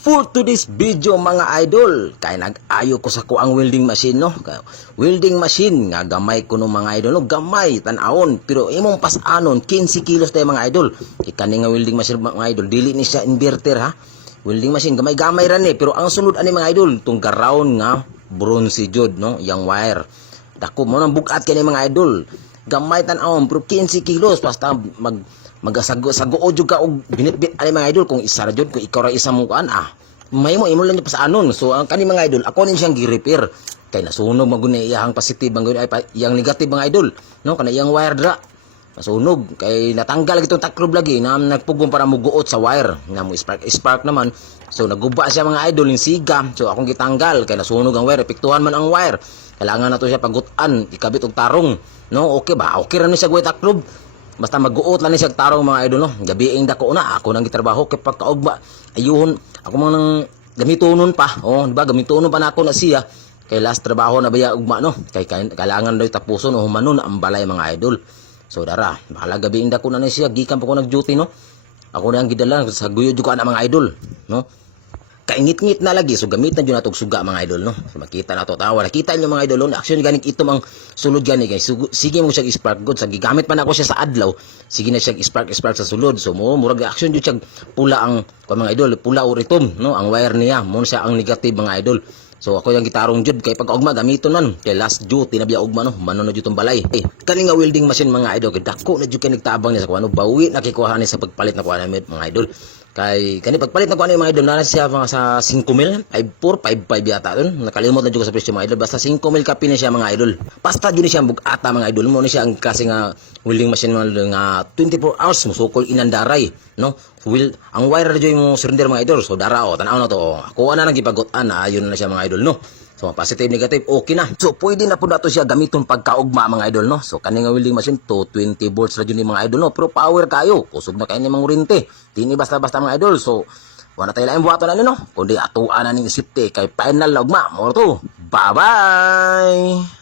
For today's video mga idol, kay nag-ayo ko sa kuang welding machine no. Welding machine nga gamay ko no mga idol no, gamay tan-awon pero imong pas-anon 15 kilos tayo mga idol. Kani nga welding machine mga idol, dili ni siya inverter ha. Welding machine gamay-gamay ra ni pero ang sunod ani mga idol, tung garawon nga bronze jud no, yang wire. Dako mo nang bugat kani mga idol. Gamay tan-awon pero 15 kilos basta magasago jud ka og binitbit ani mga idol kung isa ra jud kung ikaw ra isa mo kuan may mo imo lang pa sa anon. So ang kani mga idol ako nin siyang gi-repair kay nasunog maguna iyang positive ang ay iyang negative mga idol no kana iyang wire dra nasunog kay natanggal gitong taklob lagi na nagpugong para muguot sa wire na mo spark naman. So naguba siya mga idol ning siga, so akong gitanggal kay nasunog ang wire, epektuhan man ang wire, kailangan nato siya pagutan ikabit og tarong no. Okay ba, okay ra ni siya guwit taklob. Basta mag-uot lang ni siya tarong mga idol no. Gabiing dako na ako nang gitrabaho kay pagkaugba ayuhon ako man nang gamitonon pa. Oh, di ba gamitonon pa na ako na siya. Kay last trabaho na baya ugma no. Kay kailangan daw tapuson o humanon ang balay mga idol. So dara, bahala gabiing dako na ni siya gikan pa ko nag-duty no. Ako na ang gidala sa guyod jud ko ana mga idol no. Kaingit-ngit na lagi so gamit na jud natog suga mga idol no. So makita na to tawa nakita niyo mga idol no, action ganit itom ang sulod gani guys. So, sige mo siya spark good sa gigamit pa na ako siya sa adlaw, sige na siya spark sa sulod. So mo murag action jud siya pula ang mga idol, pula o ritom no ang wire niya mo siya ang negative mga idol. So ako yung gitarong jud kay pag ugma gamiton man kay last duty na biya ugma no manon na jud tong balay. Kani nga welding machine mga idol kay dako na jud kay nagtabang niya sa kuno bawi nakikuha ni sa pagpalit na kuha namin mga idol. Kay kani pagpalit na kuha ni mga idol na siya mga sa 5 mil ay 455 yata don nakalimot na jud ko sa presyo mga idol basta 5 mil kapi na siya mga idol. Basta jud ni siya bugata mga idol mo ni siya ang kasi nga welding machine nga 24 hours musukol inandaray no. Ang wire jud mo cylinder mga idol. So dara o tan-aw na to. Kuha na nagipagutan na ayon na siya mga idol no. So positive negative okay na. So pwede na pud nato siya gamiton pagkaugma mga idol no. So kani nga welding machine to 20 volts ra jud ni mga idol no. Pero power kayo. Kusog na kay ni mga urinte. Dini basta-basta mga idol. So wala tayo lain buhaton ani no. Kundi atuan na ning safety kay final na ugma. Mo to. Bye-bye.